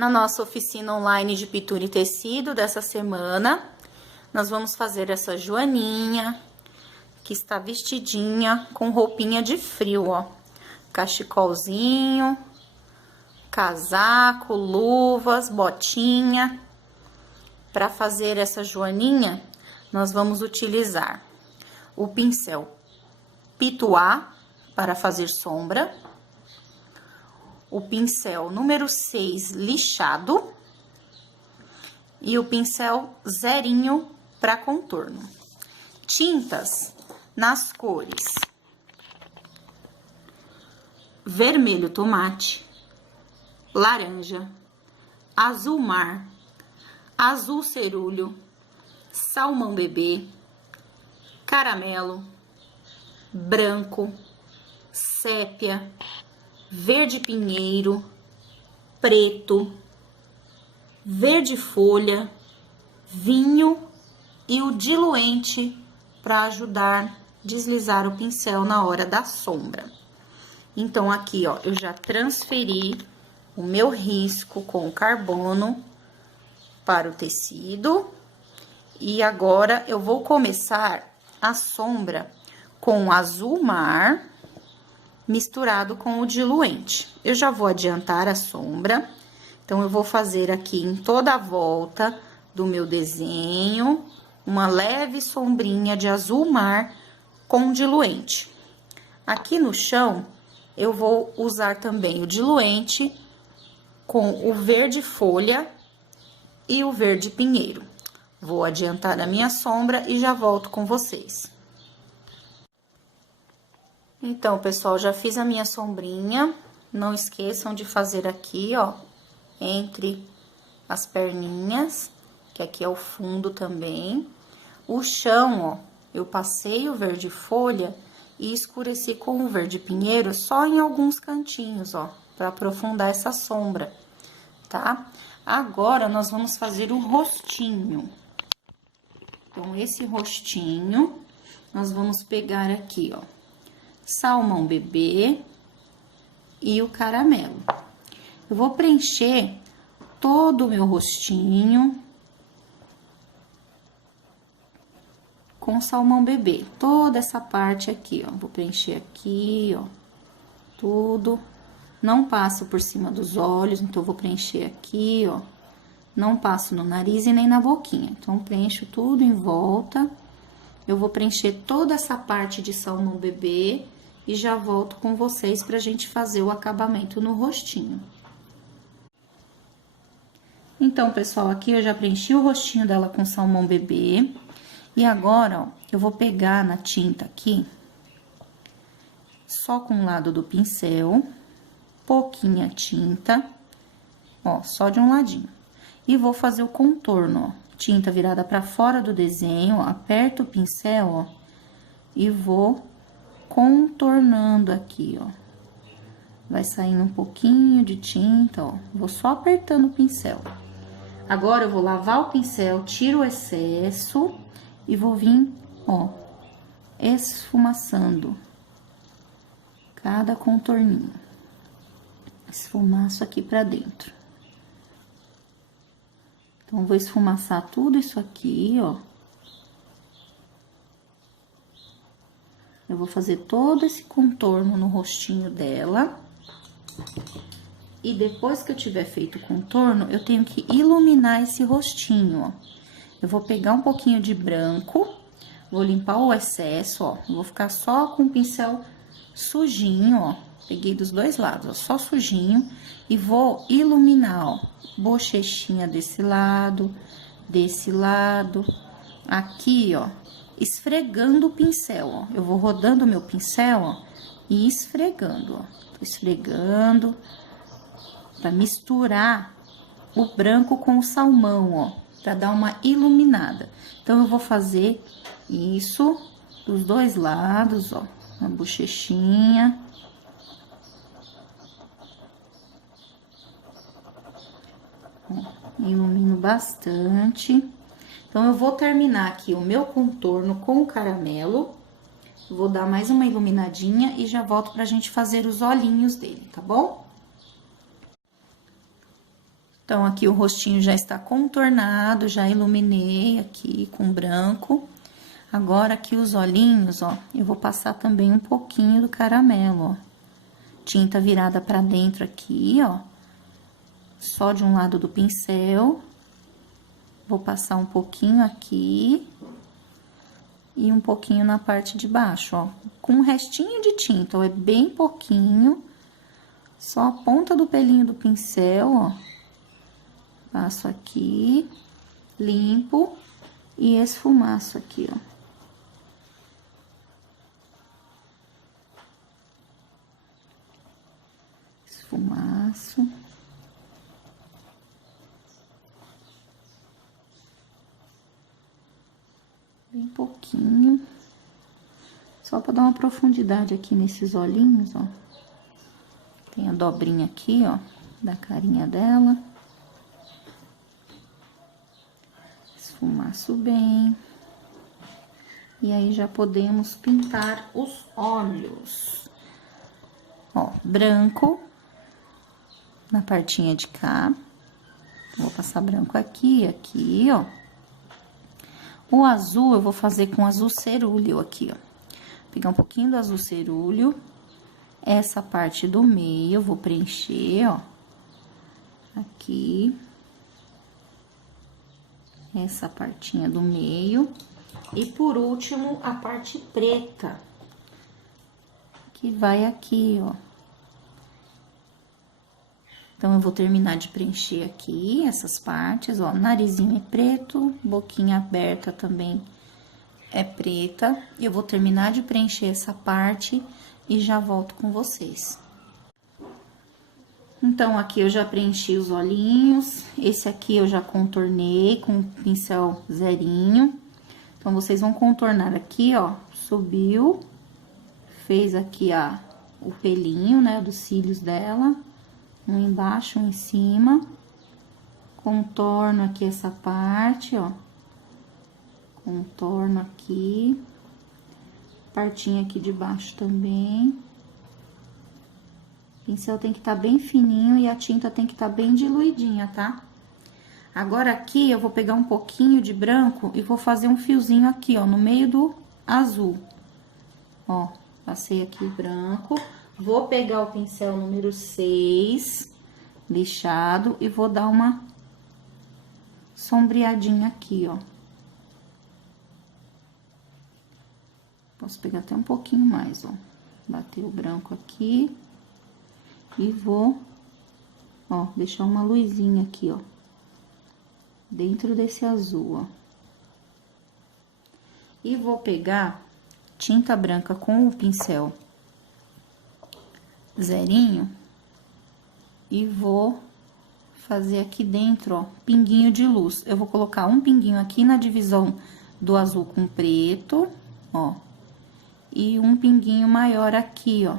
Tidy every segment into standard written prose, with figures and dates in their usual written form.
Na nossa oficina online de pintura e tecido dessa semana, nós vamos fazer essa joaninha, que está vestidinha com roupinha de frio, ó. Cachecolzinho, casaco, luvas, botinha. Para fazer essa joaninha, nós vamos utilizar o pincel Pituá para fazer sombra, o pincel número 6 lixado e o pincel zerinho para contorno. Tintas nas cores vermelho tomate, laranja, azul mar, azul cerúleo, salmão bebê, caramelo, branco, sépia, verde pinheiro, preto, verde folha, vinho e o diluente para ajudar a deslizar o pincel na hora da sombra. Então, aqui, ó, eu já transferi o meu risco com o carbono para o tecido. E agora, eu vou começar a sombra com o azul mar misturado com o diluente. Eu já vou adiantar a sombra, então, eu vou fazer aqui em toda a volta do meu desenho, uma leve sombrinha de azul mar com diluente. Aqui no chão, eu vou usar também o diluente com o verde folha e o verde pinheiro. Vou adiantar a minha sombra e já volto com vocês. Então, pessoal, já fiz a minha sombrinha. Não esqueçam de fazer aqui, ó, entre as perninhas, que aqui é o fundo também. O chão, ó, eu passei o verde folha e escureci com o verde pinheiro só em alguns cantinhos, ó, para aprofundar essa sombra, tá? Agora, nós vamos fazer o rostinho. Então, esse rostinho, nós vamos pegar aqui, ó, salmão bebê e o caramelo. Eu vou preencher todo o meu rostinho com salmão bebê. Toda essa parte aqui, ó. Vou preencher aqui, ó, tudo. Não passo por cima dos olhos, então, eu vou preencher aqui, ó. Não passo no nariz e nem na boquinha. Então, preencho tudo em volta. Eu vou preencher toda essa parte de salmão bebê e já volto com vocês pra gente fazer o acabamento no rostinho. Então, pessoal, aqui eu já preenchi o rostinho dela com salmão bebê. E agora, ó, eu vou pegar na tinta aqui, só com o lado do pincel, pouquinha tinta, ó, só de um ladinho. E vou fazer o contorno, ó, tinta virada pra fora do desenho, ó, aperto o pincel, ó, e vou contornando aqui, ó. Vai saindo um pouquinho de tinta, ó, vou só apertando o pincel. Agora, eu vou lavar o pincel, tiro o excesso e vou vir, ó, esfumaçando cada contorninho. Esfumaço aqui pra dentro. Então, vou esfumaçar tudo isso aqui, ó. Eu vou fazer todo esse contorno no rostinho dela. E depois que eu tiver feito o contorno, eu tenho que iluminar esse rostinho, ó. Eu vou pegar um pouquinho de branco, vou limpar o excesso, ó. Eu vou ficar só com o pincel sujinho, ó. Peguei dos dois lados, ó, só sujinho. E vou iluminar, ó, bochechinha desse lado, aqui, ó, esfregando o pincel, ó. Eu vou rodando o meu pincel, ó, e esfregando, ó. Tô esfregando pra misturar o branco com o salmão, ó, pra dar uma iluminada. Então, eu vou fazer isso dos dois lados, ó, na bochechinha. Ilumino bastante. Então, eu vou terminar aqui o meu contorno com o caramelo. Vou dar mais uma iluminadinha e já volto pra gente fazer os olhinhos dele, tá bom? Então, aqui o rostinho já está contornado, já iluminei aqui com branco. Agora, aqui os olhinhos, ó, eu vou passar também um pouquinho do caramelo, ó. Tinta virada pra dentro aqui, ó. Só de um lado do pincel. Vou passar um pouquinho aqui. E um pouquinho na parte de baixo, ó. Com um restinho de tinta, ó, é bem pouquinho. Só a ponta do pelinho do pincel, ó. Passo aqui, limpo e esfumaço aqui, ó. Esfumaço. Bem pouquinho. Só pra dar uma profundidade aqui nesses olhinhos, ó. Tem a dobrinha aqui, ó, da carinha dela. Esfumaço bem. E aí, já podemos pintar os olhos. Ó, branco na partinha de cá. Vou passar branco aqui, aqui, ó. O azul, eu vou fazer com azul cerúleo aqui, ó. Pegar um pouquinho do azul cerúleo. Essa parte do meio, eu vou preencher, ó. Aqui. Essa partinha do meio. E por último, a parte preta. Que vai aqui, ó. Então, eu vou terminar de preencher aqui essas partes, ó. Narizinho é preto, boquinha aberta também é preta. Eu vou terminar de preencher essa parte e já volto com vocês. Então, aqui eu já preenchi os olhinhos. Esse aqui eu já contornei com o pincel zerinho. Então, vocês vão contornar aqui, ó. Subiu, fez aqui o pelinho, né, dos cílios dela. Um embaixo, um em cima. Contorno aqui essa parte, ó. Contorno aqui. Partinha aqui de baixo também. O pincel tem que estar bem fininho e a tinta tem que estar bem diluidinha, tá? Agora, aqui, eu vou pegar um pouquinho de branco e vou fazer um fiozinho aqui, ó, no meio do azul. Ó, passei aqui o branco. Vou pegar o pincel número 6, lixado, e vou dar uma sombreadinha aqui, ó. Posso pegar até um pouquinho mais, ó. Bater o branco aqui. E vou, ó, deixar uma luzinha aqui, ó. Dentro desse azul, ó. E vou pegar tinta branca com o pincel zerinho. E vou fazer aqui dentro, ó, pinguinho de luz. Eu vou colocar um pinguinho aqui na divisão do azul com preto, ó. E um pinguinho maior aqui, ó.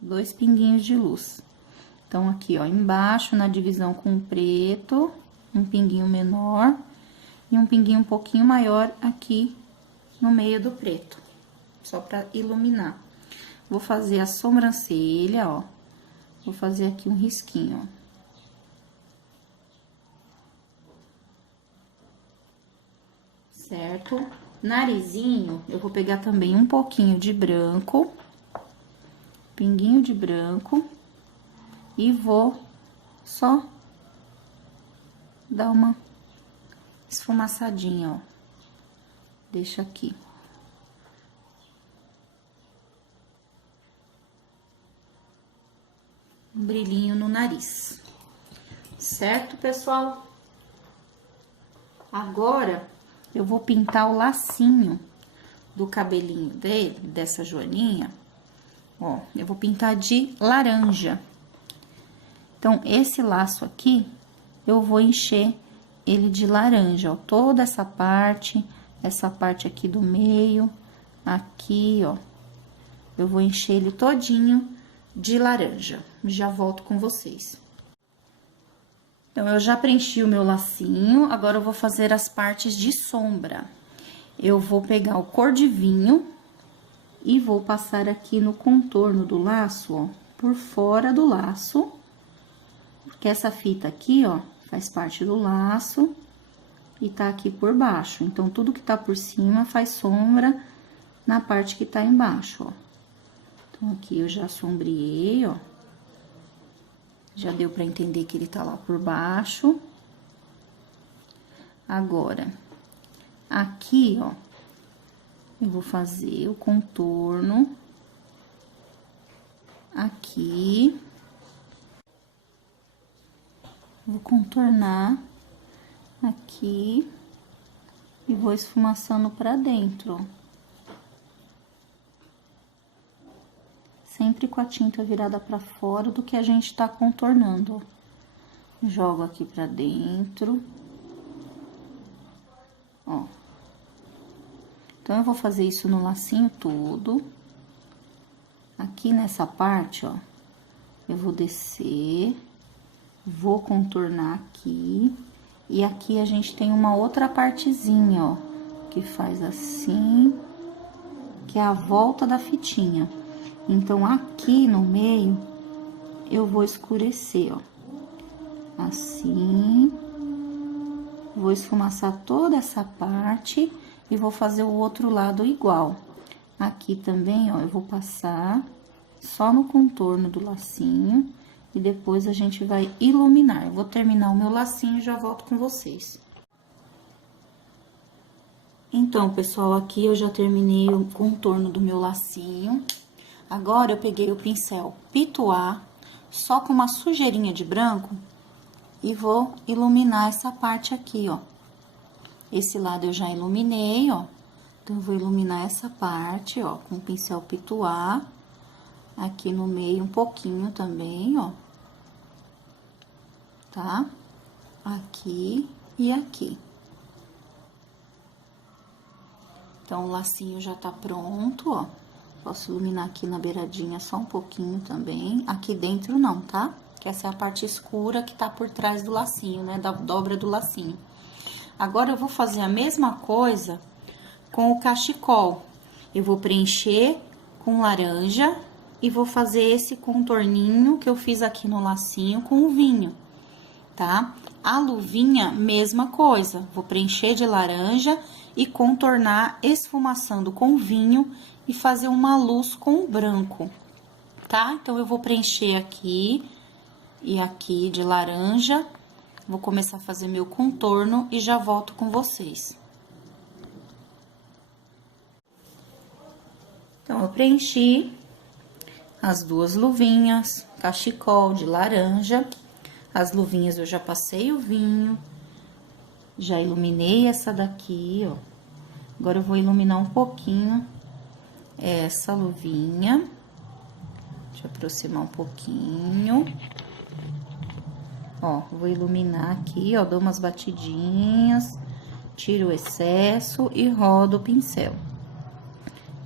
2 pinguinhos de luz. Então, aqui, ó, embaixo, na divisão com preto, um pinguinho menor. E um pinguinho um pouquinho maior aqui no meio do preto. Só pra iluminar. Vou fazer a sobrancelha, ó. Vou fazer aqui um risquinho, ó. Certo? Narizinho, eu vou pegar também um pouquinho de branco. Pinguinho de branco. E vou só dar uma esfumaçadinha, ó. Deixa aqui. Um brilhinho no nariz. Certo, pessoal? Agora, eu vou pintar o lacinho do cabelinho dele, dessa joaninha. Ó, eu vou pintar de laranja. Então, esse laço aqui, eu vou encher ele de laranja, ó. Toda essa parte aqui do meio, aqui, ó. Eu vou encher ele todinho de laranja. Já volto com vocês. Então, eu já preenchi o meu lacinho, agora eu vou fazer as partes de sombra. Eu vou pegar o cor de vinho e vou passar aqui no contorno do laço, ó, por fora do laço, que essa fita aqui, ó, faz parte do laço e tá aqui por baixo. Então, tudo que tá por cima faz sombra na parte que tá embaixo, ó. Então, aqui eu já sombreei, ó. Já deu pra entender que ele tá lá por baixo. Agora, aqui, ó, eu vou fazer o contorno aqui. Vou contornar aqui e vou esfumaçando pra dentro, ó. Sempre com a tinta virada pra fora do que a gente tá contornando, ó. Jogo aqui pra dentro. Ó. Então, eu vou fazer isso no lacinho todo. Aqui nessa parte, ó, eu vou descer, vou contornar aqui. E aqui a gente tem uma outra partezinha, ó, que faz assim, que é a volta da fitinha. Então, aqui no meio, eu vou escurecer, ó, assim. Vou esfumaçar toda essa parte e vou fazer o outro lado igual. Aqui também, ó, eu vou passar só no contorno do lacinho e depois a gente vai iluminar. Eu vou terminar o meu lacinho e já volto com vocês. Então, pessoal, aqui eu já terminei o contorno do meu lacinho. Agora, eu peguei o pincel Pituá, só com uma sujeirinha de branco, e vou iluminar essa parte aqui, ó. Esse lado eu já iluminei, ó. Então, eu vou iluminar essa parte, ó, com o pincel Pituá. Aqui no meio, um pouquinho também, ó. Tá? Aqui e aqui. Então, o lacinho já tá pronto, ó. Posso iluminar aqui na beiradinha só um pouquinho também. Aqui dentro não, tá? Que essa é a parte escura que tá por trás do lacinho, né? Da dobra do lacinho. Agora, eu vou fazer a mesma coisa com o cachecol. Eu vou preencher com laranja e vou fazer esse contorninho que eu fiz aqui no lacinho com o vinho, tá? A luvinha, mesma coisa. Vou preencher de laranja e contornar esfumaçando com vinho e fazer uma luz com branco, tá? Então, eu vou preencher aqui e aqui de laranja. Vou começar a fazer meu contorno e já volto com vocês. Então, eu preenchi as duas luvinhas, cachecol de laranja. As luvinhas eu já passei o vinho, já iluminei essa daqui, ó. Agora, eu vou iluminar um pouquinho essa luvinha. Deixa eu aproximar um pouquinho. Ó, vou iluminar aqui, ó, dou umas batidinhas, tiro o excesso e rodo o pincel.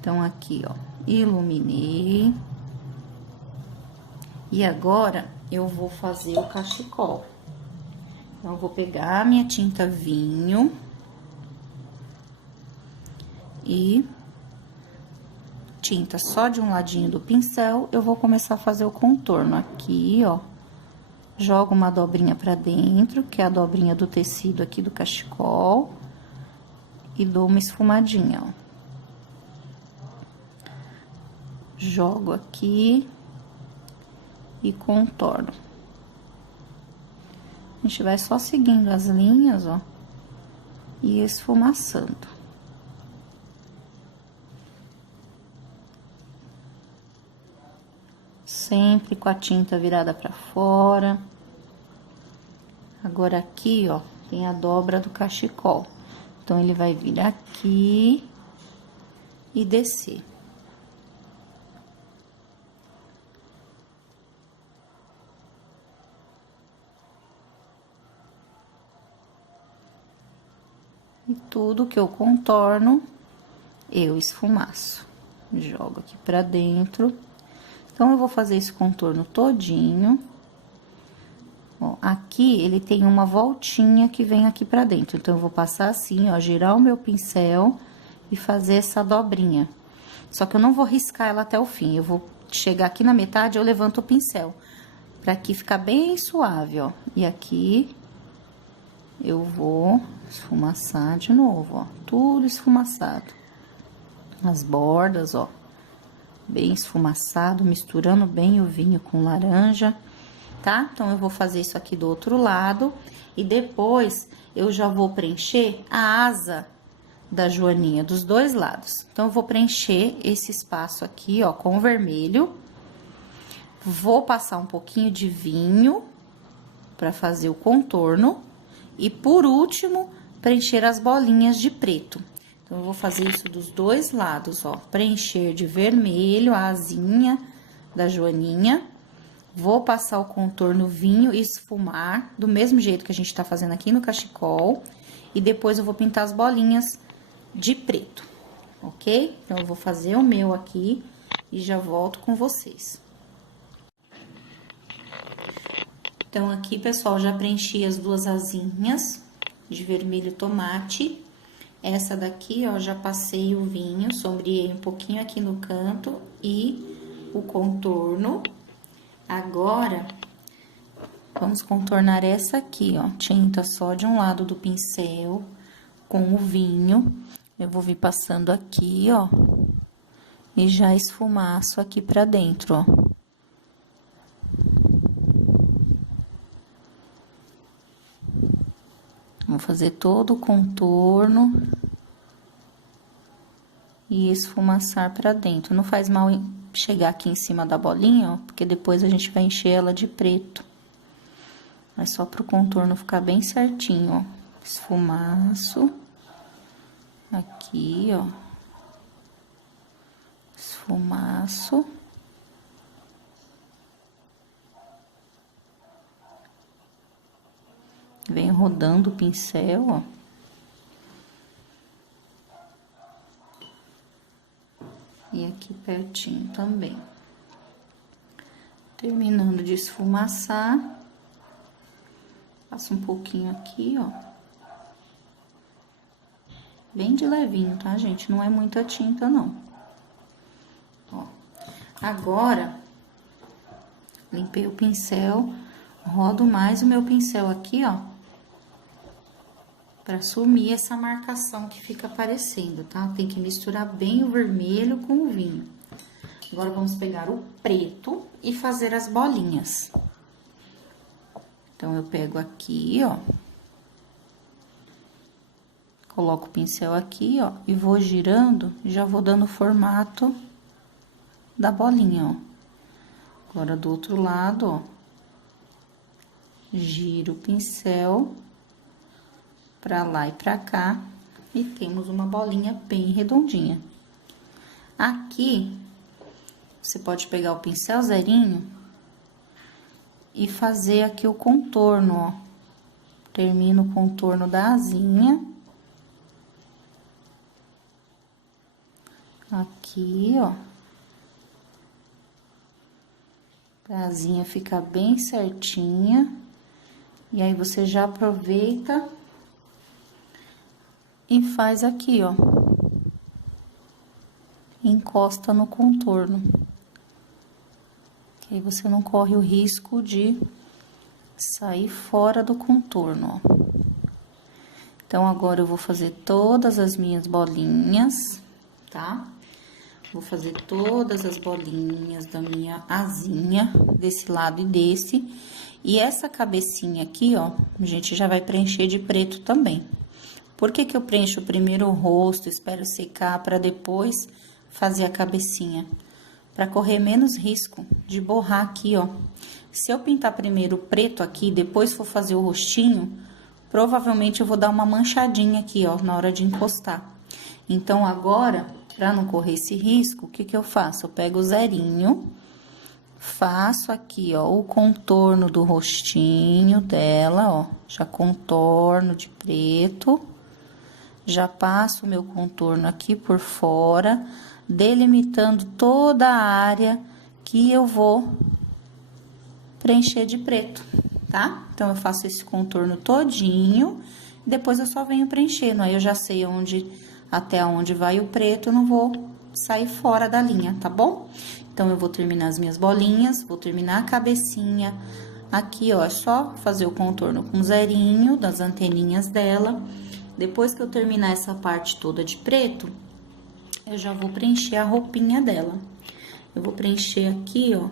Então, aqui, ó, iluminei. E agora, eu vou fazer o cachecol. Então, eu vou pegar a minha tinta vinho e tinta só de um ladinho do pincel, eu vou começar a fazer o contorno aqui, ó. Jogo uma dobrinha pra dentro, que é a dobrinha do tecido aqui do cachecol, e dou uma esfumadinha, ó. Jogo aqui e contorno. A gente vai só seguindo as linhas, ó, e esfumaçando. Sempre com a tinta virada pra fora. Agora, aqui, ó, tem a dobra do cachecol. Então, ele vai vir aqui e descer. E tudo que eu contorno, eu esfumaço. Jogo aqui pra dentro. Então, eu vou fazer esse contorno todinho. Ó, aqui, ele tem uma voltinha que vem aqui pra dentro. Então, eu vou passar assim, ó, girar o meu pincel e fazer essa dobrinha. Só que eu não vou riscar ela até o fim. Eu vou chegar aqui na metade, eu levanto o pincel. Pra aqui ficar bem suave, ó. E aqui eu vou esfumaçar de novo, ó. Tudo esfumaçado. As bordas, ó. Bem esfumaçado, misturando bem o vinho com laranja, tá? Então, eu vou fazer isso aqui do outro lado. E depois, eu já vou preencher a asa da joaninha dos dois lados. Então, eu vou preencher esse espaço aqui, ó, com vermelho. Vou passar um pouquinho de vinho pra fazer o contorno. E, por último, preencher as bolinhas de preto. Então, eu vou fazer isso dos dois lados, ó. Preencher de vermelho a asinha da joaninha. Vou passar o contorno vinho e esfumar, do mesmo jeito que a gente tá fazendo aqui no cachecol. E depois eu vou pintar as bolinhas de preto, ok? Então, eu vou fazer o meu aqui e já volto com vocês. Então, aqui, pessoal, já preenchi as duas asinhas de vermelho tomate. Essa daqui, ó, já passei o vinho, sombreei um pouquinho aqui no canto e o contorno. Agora, vamos contornar essa aqui, ó, tinta só de um lado do pincel com o vinho. Eu vou vir passando aqui, ó, e já esfumaço aqui pra dentro, ó. Vou fazer todo o contorno e esfumaçar pra dentro. Não faz mal chegar aqui em cima da bolinha, ó, porque depois a gente vai encher ela de preto. Mas só pro contorno ficar bem certinho, ó. Esfumaço. Aqui, ó. Esfumaço. Vem rodando o pincel, ó. E aqui pertinho também. Terminando de esfumaçar. Passo um pouquinho aqui, ó. Bem de levinho, tá, gente? Não é muita tinta, não. Ó. Agora, limpei o pincel, rodo mais o meu pincel aqui, ó. Pra sumir essa marcação que fica aparecendo, tá? Tem que misturar bem o vermelho com o vinho. Agora, vamos pegar o preto e fazer as bolinhas. Então, eu pego aqui, ó. Coloco o pincel aqui, ó, e vou girando, já vou dando o formato da bolinha, ó. Agora, do outro lado, ó. Giro o pincel pra lá e pra cá, e temos uma bolinha bem redondinha. Aqui, você pode pegar o pincel zerinho e fazer aqui o contorno, ó. Termino o contorno da asinha. Aqui, ó. Pra asinha ficar bem certinha. E aí, você já aproveita e faz aqui, ó. Encosta no contorno. Que aí, você não corre o risco de sair fora do contorno, ó. Então, agora, eu vou fazer todas as minhas bolinhas, tá? Vou fazer todas as bolinhas da minha asinha, desse lado e desse. E essa cabecinha aqui, ó, a gente já vai preencher de preto também. Por que que eu preencho primeiro o rosto, espero secar, pra depois fazer a cabecinha? Pra correr menos risco de borrar aqui, ó. Se eu pintar primeiro o preto aqui, depois for fazer o rostinho, provavelmente eu vou dar uma manchadinha aqui, ó, na hora de encostar. Então, agora, pra não correr esse risco, o que que eu faço? Eu pego o zerinho, faço aqui, ó, o contorno do rostinho dela, ó. Já contorno de preto. Já passo o meu contorno aqui por fora, delimitando toda a área que eu vou preencher de preto, tá? Então, eu faço esse contorno todinho, depois eu só venho preenchendo. Aí, eu já sei até onde vai o preto, eu não vou sair fora da linha, tá bom? Então, eu vou terminar as minhas bolinhas, vou terminar a cabecinha. Aqui, ó, é só fazer o contorno com zerinho das anteninhas dela. Depois que eu terminar essa parte toda de preto, eu já vou preencher a roupinha dela. Eu vou preencher aqui, ó,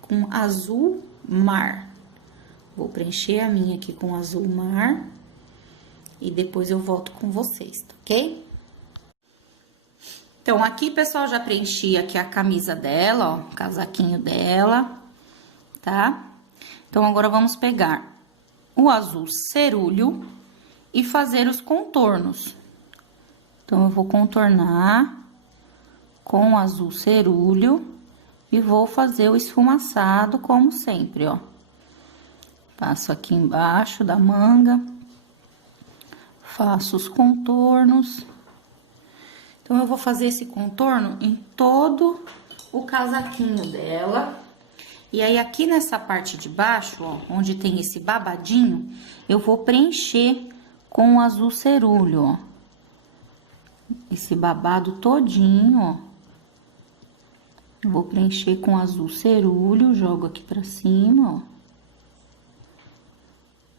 com azul mar. Vou preencher a minha aqui com azul mar. E depois eu volto com vocês, tá ok? Então, aqui, pessoal, já preenchi aqui a camisa dela, ó, o casaquinho dela, tá? Então, agora vamos pegar o azul cerúleo e fazer os contornos. Então, eu vou contornar com o azul cerúleo e vou fazer o esfumaçado, como sempre, ó. Passo aqui embaixo da manga, faço os contornos. Então, eu vou fazer esse contorno em todo o casaquinho dela. E aí, aqui nessa parte de baixo, ó, onde tem esse babadinho, eu vou preencher com o azul cerúleo, ó. Esse babado todinho, ó. Eu vou preencher com azul cerúleo, jogo aqui pra cima, ó.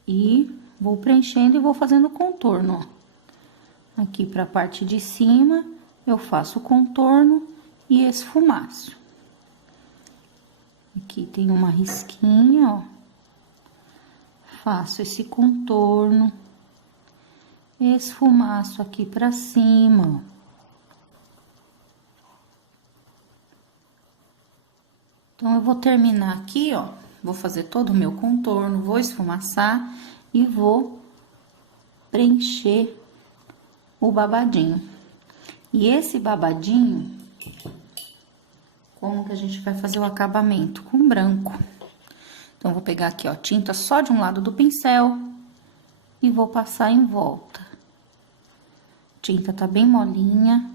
E vou preenchendo e vou fazendo contorno, ó. Aqui pra parte de cima, eu faço o contorno e esfumaço. Aqui tem uma risquinha, ó. Faço esse contorno, esfumaço aqui pra cima, ó. Então, eu vou terminar aqui, ó, vou fazer todo o meu contorno, vou esfumaçar e vou preencher o babadinho. E esse babadinho, como que a gente vai fazer o acabamento? Com branco. Então, vou pegar aqui, ó, tinta só de um lado do pincel e vou passar em volta. A tinta tá bem molinha,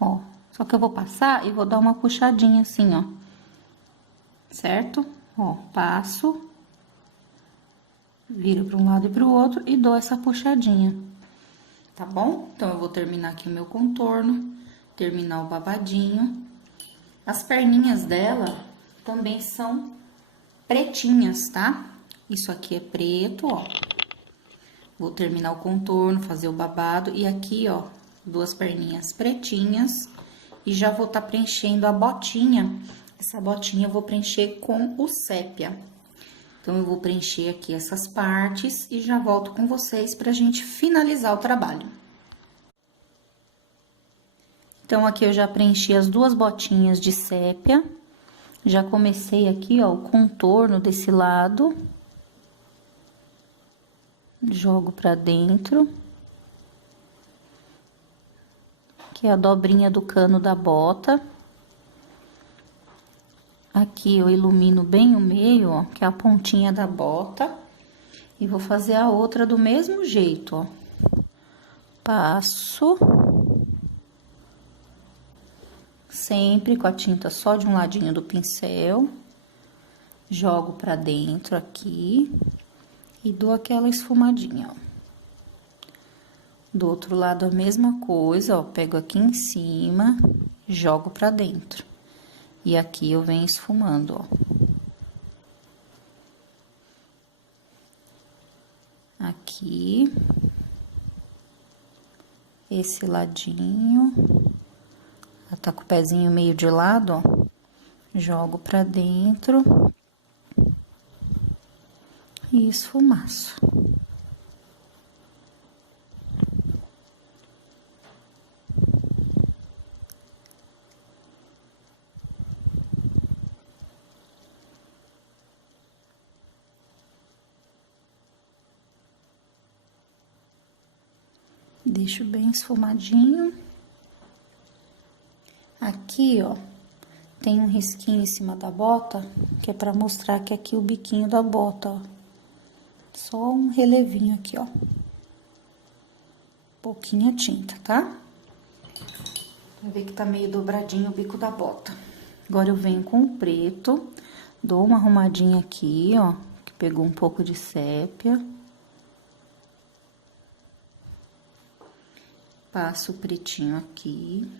ó. Só que eu vou passar e vou dar uma puxadinha assim, ó. Certo? Ó, passo, viro para um lado e para o outro e dou essa puxadinha, tá bom? Então, eu vou terminar aqui o meu contorno, terminar o babadinho. As perninhas dela também são pretinhas, tá? Isso aqui é preto, ó. Vou terminar o contorno, fazer o babado e aqui, ó, duas perninhas pretinhas e já vou tá preenchendo a botinha. Essa botinha eu vou preencher com o sépia. Então, eu vou preencher aqui essas partes e já volto com vocês pra gente finalizar o trabalho. Então, aqui eu já preenchi as duas botinhas de sépia. Já comecei aqui, ó, o contorno desse lado. Jogo pra dentro. Aqui é a dobrinha do cano da bota. Aqui eu ilumino bem o meio, ó, que é a pontinha da bota. E vou fazer a outra do mesmo jeito, ó. Passo. Sempre com a tinta só de um ladinho do pincel. Jogo pra dentro aqui. E dou aquela esfumadinha, ó. Do outro lado a mesma coisa, ó. Pego aqui em cima, jogo pra dentro. E aqui eu venho esfumando, ó. Aqui. Esse ladinho. Ela tá com o pezinho meio de lado, ó. Jogo pra dentro. E esfumaço. Deixo bem esfumadinho. Aqui, ó, tem um risquinho em cima da bota, que é pra mostrar que aqui é o biquinho da bota, ó. Só um relevinho aqui, ó. Pouquinha tinta, tá? Vai ver que tá meio dobradinho o bico da bota. Agora, eu venho com o preto, dou uma arrumadinha aqui, ó, que pegou um pouco de sépia. Passo o pretinho aqui.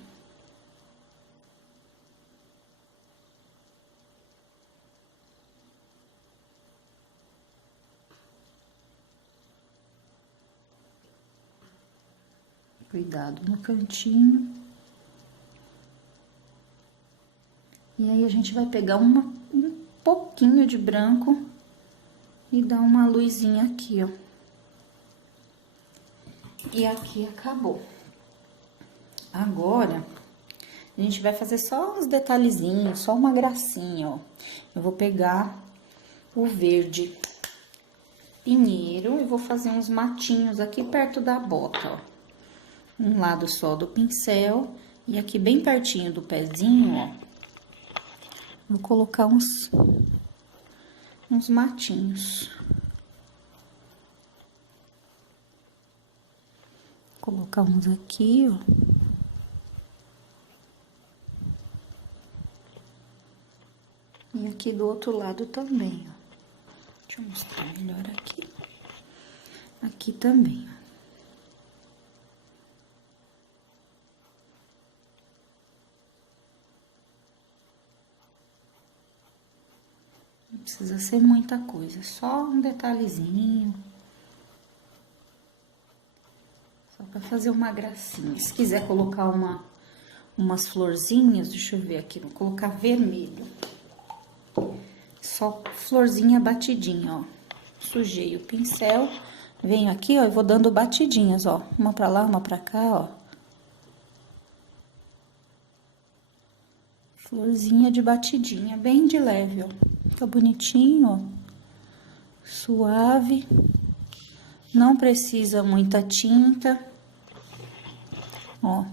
Cuidado no cantinho. E aí, a gente vai pegar um pouquinho de branco e dar uma luzinha aqui, ó. E aqui acabou. Agora, a gente vai fazer só uns detalhezinhos, só uma gracinha, ó. Eu vou pegar o verde pinheiro e vou fazer uns matinhos aqui perto da bota, ó. Um lado só do pincel e aqui bem pertinho do pezinho, ó. Vou colocar uns matinhos. Vou colocar uns aqui, ó. E aqui do outro lado também, ó. Deixa eu mostrar melhor aqui. Aqui também, ó. Não precisa ser muita coisa, só um detalhezinho. Só pra fazer uma gracinha. Se quiser colocar umas florzinhas, deixa eu ver aqui, vou colocar vermelho. Só florzinha batidinha, ó. Sujei o pincel, venho aqui, ó, e vou dando batidinhas, ó. Uma pra lá, uma pra cá, ó. Florzinha de batidinha, bem de leve, ó. Fica bonitinho, ó. Suave. Não precisa muita tinta. Ó.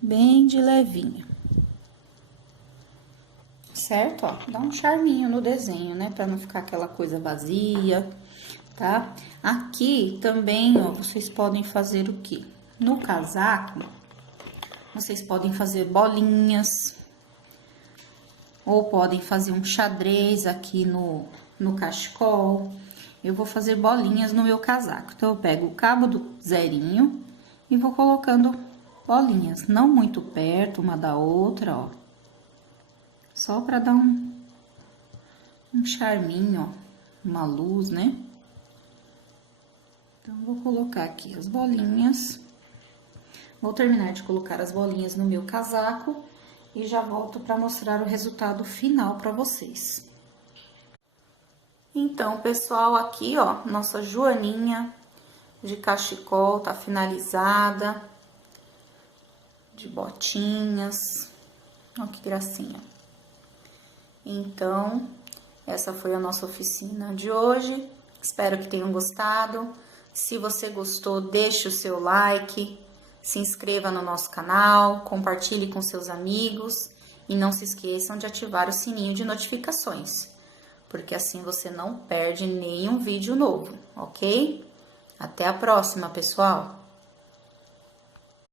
Bem de levinho. Certo, ó? Dá um charminho no desenho, né? Pra não ficar aquela coisa vazia, tá? Aqui também, ó, vocês podem fazer o quê? No casaco, vocês podem fazer bolinhas. Ou podem fazer um xadrez aqui no cachecol. Eu vou fazer bolinhas no meu casaco. Então, eu pego o cabo do zerinho e vou colocando bolinhas. Não muito perto uma da outra, ó. Só pra dar um charminho, ó. Uma luz, né? Então, vou colocar aqui as bolinhas. Vou terminar de colocar as bolinhas no meu casaco. E já volto para mostrar o resultado final para vocês. Então, pessoal, aqui, ó, nossa joaninha de cachecol tá finalizada. De botinhas. Ó que gracinha. Então, essa foi a nossa oficina de hoje. Espero que tenham gostado. Se você gostou, deixe o seu like. Se inscreva no nosso canal, compartilhe com seus amigos e não se esqueçam de ativar o sininho de notificações, porque assim você não perde nenhum vídeo novo, ok? Até a próxima, pessoal!